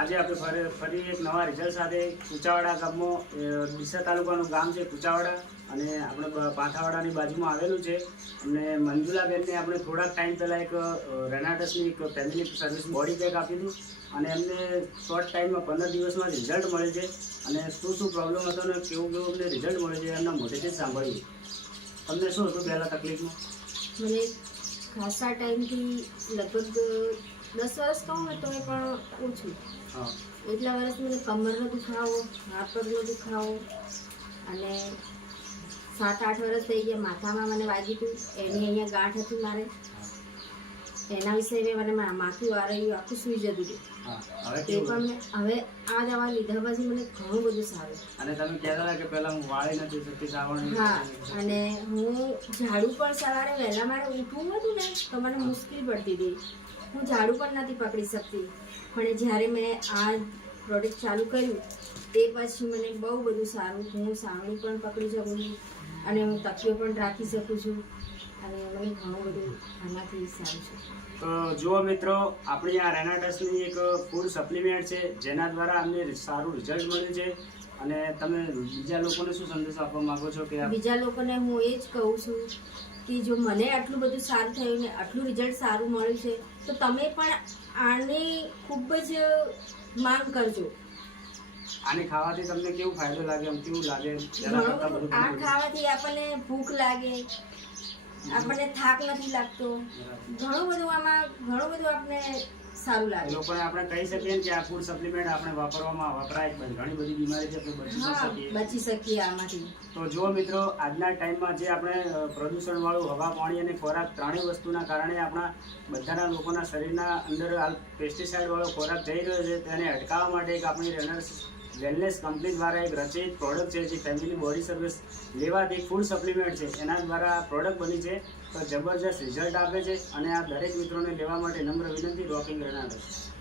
આજે આપણે ફરી ફરી એક નવા રિઝલ્ટ સાથે કુચાવાડા ગામમાં ડીસા તાલુકાનું ગામ છે કુચાવાડા, અને આપણે પાથાવાડાની બાજુમાં આવેલું છે. અને મંજુલાબેનને આપણે થોડાક ટાઈમ પહેલાં એક રેનાડસની એક ફેમિલી સર્વિસ બોડી પેક આપી હતું અને એમને શોર્ટ ટાઈમમાં પંદર દિવસમાં રિઝલ્ટ મળે છે. અને શું શું પ્રોબ્લેમ હતો ને કેવું કેવું અમને રિઝલ્ટ મળે છે એમના મોઢેથી જ સાંભળ્યું તમને શું હતું પહેલાં તકલીફમાં? મને ખાસા ટાઈમથી લગભગ દસ વર્ષ કહું તોય પણ ઓછું હા. એટલા વર્ષ મને કમરનો દુખાવો હાથ પગનો દુખાવો અને સાત આઠ વર્ષ થઈ ગયા માથામાં મને વાગ્યું હતું. એની અહીંયા ગાંઠ હતી મારે. એના વિશે મને માથું આ રહ્યું આખું સુઈ જતું હતું. તે પણ હવે આ દવા લીધા પછી મને ઘણું બધું સારું. અને તમે કહેતા હતા કે પહેલા હું વાળી નથી શકતી સાવણ હા અને હું ઝાડુ પણ સવારે વહેલા મારે ઉઠવું હતું ને તો મને મુશ્કેલ પડતી હતી. હું ઝાડુ પણ નથી પકડી શકતી. પણ જ્યારે મેં આ પ્રોડક્ટ ચાલુ કર્યું, તે પછી મને બહુ બધું સારું, હું સાવણી પણ પકડી શકું છું અને હું તકીઓ પણ રાખી શકું છું. અને મને ઘણું બધું આનાથી સારું છે. તો જુઓ મિત્રો આપણી આ રેનાટસની એક ફૂડ સપ્લિમેન્ટ છે જેના દ્વારા અમને સારું રિઝલ્ટ મળ્યું છે. અને તમે બીજા લોકોને શું સંદેશો આપવા માંગો છો કે બીજા લોકોને હું એ જ કહું છું કે જો મને આટલું બધું સારું થયું ને આટલું રિઝલ્ટ સારું મળ્યું છે તો તમે પણ આની ખૂબ જ માંગ કરજો. આને ખાવાથી તમને કેવું ફાયદો લાગે એમ કેવું લાગે? આ ખાવાથી આપણને ભૂખ લાગે આપણને થાક નથી લાગતો. ઘણું બધું આમાં ઘણું બધું આપણે સારું લાગે. લોકોને આપણે કહી શકીએ કે આ ફૂડ સપ્લિમેન્ટ આપણે વાપરવામાં વપરાય જ ઘણી બધી બીમારીથી આપણે બચી શકીએ. બચી શકીએ આમાંથી. તો જો મિત્રો આજના ટાઈમમાં જે આપણે પ્રદૂષણ પ્રદૂષણવાળું હવા પાણી અને ખોરાક ત્રણેય વસ્તુના કારણે આપણા બધાના લોકોના શરીરના અંદર હાલ પેસ્ટિસાઇડવાળો ખોરાક જઈ રહ્યો છે તેને અટકાવવા માટે એક આપણી રનર્સ વેલનેસ કંપની દ્વારા એક રચિત પ્રોડક્ટ છે, જે ફેમિલી બોડી સર્વિસ લેવાથી ફૂડ સપ્લિમેન્ટ છે. એના દ્વારા આ પ્રોડક્ટ બની છે. તો જબરજસ્ત રિઝલ્ટ આપે છે અને આ દરેક મિત્રોને લેવા માટે નમ્ર વિનંતી રોકિંગ રનાડસ